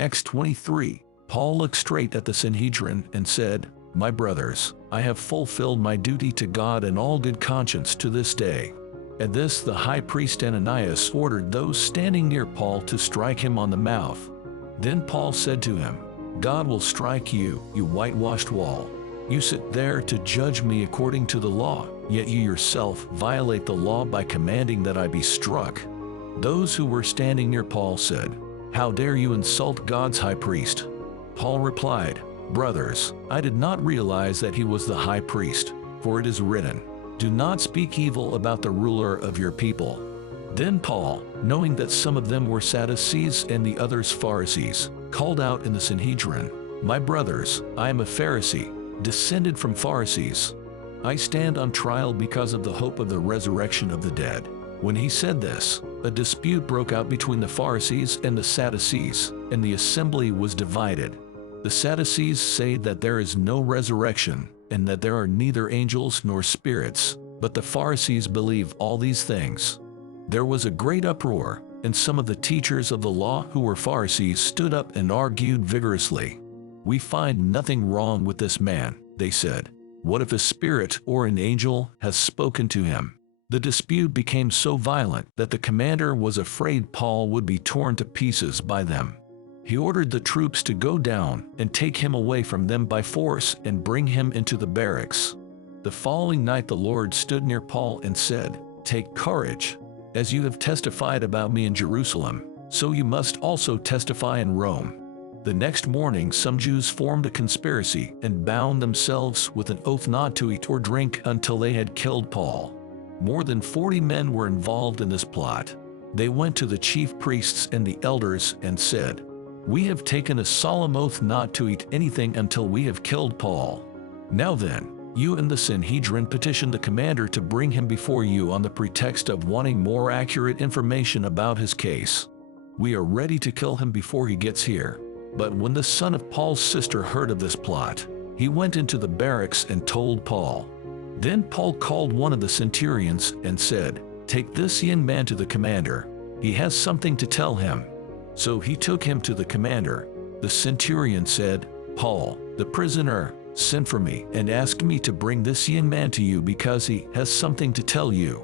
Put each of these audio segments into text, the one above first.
Acts 23. Paul looked straight at the Sanhedrin and said, "My brothers, I have fulfilled my duty to God in all good conscience to this day." At this the high priest Ananias ordered those standing near Paul to strike him on the mouth. Then Paul said to him, "God will strike you, you whitewashed wall. You sit there to judge me according to the law, yet you yourself violate the law by commanding that I be struck." Those who were standing near Paul said, "How dare you insult God's high priest?" Paul replied, "Brothers, I did not realize that he was the high priest, for it is written, 'Do not speak evil about the ruler of your people.'" Then Paul, knowing that some of them were Sadducees and the others Pharisees, called out in the Sanhedrin, "My brothers, I am a Pharisee, descended from Pharisees. I stand on trial because of the hope of the resurrection of the dead." When he said this, a dispute broke out between the Pharisees and the Sadducees, and the assembly was divided. The Sadducees say that there is no resurrection, and that there are neither angels nor spirits, but the Pharisees believe all these things. There was a great uproar, and some of the teachers of the law who were Pharisees stood up and argued vigorously. "We find nothing wrong with this man," they said. "What if a spirit or an angel has spoken to him?" The dispute became so violent that the commander was afraid Paul would be torn to pieces by them. He ordered the troops to go down and take him away from them by force and bring him into the barracks. The following night the Lord stood near Paul and said, "Take courage. As you have testified about me in Jerusalem, so you must also testify in Rome." The next morning some Jews formed a conspiracy and bound themselves with an oath not to eat or drink until they had killed Paul. More than 40 men were involved in this plot. They went to the chief priests and the elders and said, "We have taken a solemn oath not to eat anything until we have killed Paul. Now then, you and the Sanhedrin petitioned the commander to bring him before you on the pretext of wanting more accurate information about his case. We are ready to kill him before he gets here." But when the son of Paul's sister heard of this plot, he went into the barracks and told Paul. Then Paul called one of the centurions and said, "Take this young man to the commander. He has something to tell him." So he took him to the commander. The centurion said, "Paul, the prisoner, sent for me and asked me to bring this young man to you because he has something to tell you."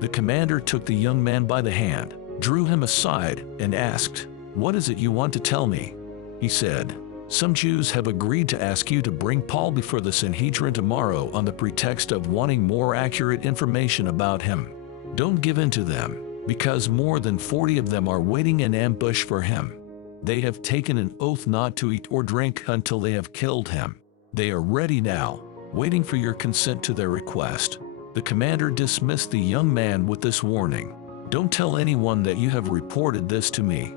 The commander took the young man by the hand, drew him aside, and asked, "What is it you want to tell me?" He said, "Some Jews have agreed to ask you to bring Paul before the Sanhedrin tomorrow on the pretext of wanting more accurate information about him. Don't give in to them, because more than 40 of them are waiting in ambush for him. They have taken an oath not to eat or drink until they have killed him. They are ready now, waiting for your consent to their request." The commander dismissed the young man with this warning, "Don't tell anyone that you have reported this to me."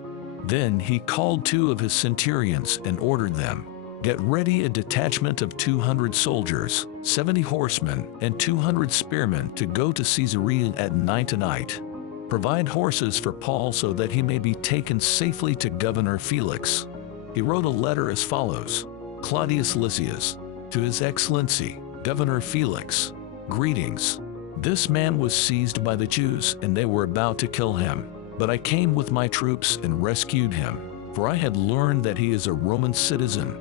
Then he called 2 of his centurions and ordered them, "Get ready a detachment of 200 soldiers, 70 horsemen, and 200 spearmen to go to Caesarea at night tonight. Provide horses for Paul so that he may be taken safely to Governor Felix." He wrote a letter as follows: "Claudius Lysias, to His Excellency, Governor Felix, greetings. This man was seized by the Jews and they were about to kill him. But I came with my troops and rescued him, for I had learned that he is a Roman citizen.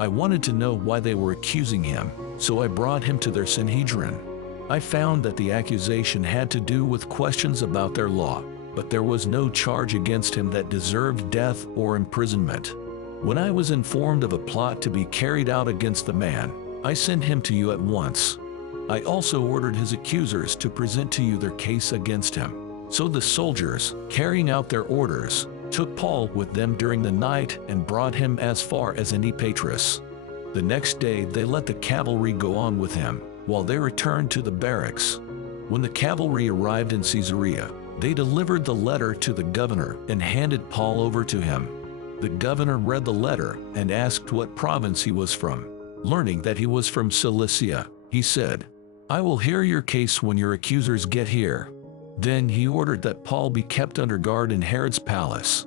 I wanted to know why they were accusing him, so I brought him to their Sanhedrin. I found that the accusation had to do with questions about their law, but there was no charge against him that deserved death or imprisonment. When I was informed of a plot to be carried out against the man, I sent him to you at once. I also ordered his accusers to present to you their case against him." So the soldiers, carrying out their orders, took Paul with them during the night and brought him as far as Antipatris. The next day they let the cavalry go on with him, while they returned to the barracks. When the cavalry arrived in Caesarea, they delivered the letter to the governor and handed Paul over to him. The governor read the letter and asked what province he was from. Learning that he was from Cilicia, he said, "I will hear your case when your accusers get here." Then he ordered that Paul be kept under guard in Herod's palace.